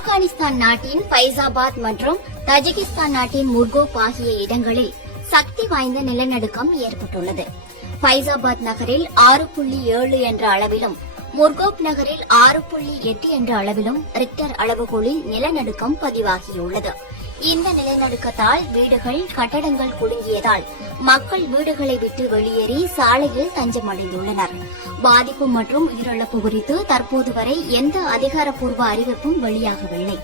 ஆப்கானிஸ்தான் நாட்டின் பைசாபாத் மற்றும் தஜிகிஸ்தான் நாட்டின் முர்கோப் ஆகிய இடங்களில் சக்தி வாய்ந்த நிலநடுக்கம் ஏற்பட்டுள்ளது. பைசாபாத் நகரில் 6.7 என்ற அளவிலும் முர்கோப் நகரில் 6.8 என்ற அளவிலும் ரிக்டர் அளவுகோலில் நிலநடுக்கம் பதிவாகியுள்ளது. இந்த நிலநடுக்கத்தால் வீடுகள், கட்டடங்கள் குலுங்கியதால் மக்கள் வீடுகளை விட்டு வெளியேறி சாலையில் தஞ்சமடைந்துள்ளனர். பாதிப்பு மற்றும் உயிரிழப்பு குறித்து தற்போது வரை எந்த அதிகாரப்பூர்வ அறிவிப்பும் வெளியாகவில்லை.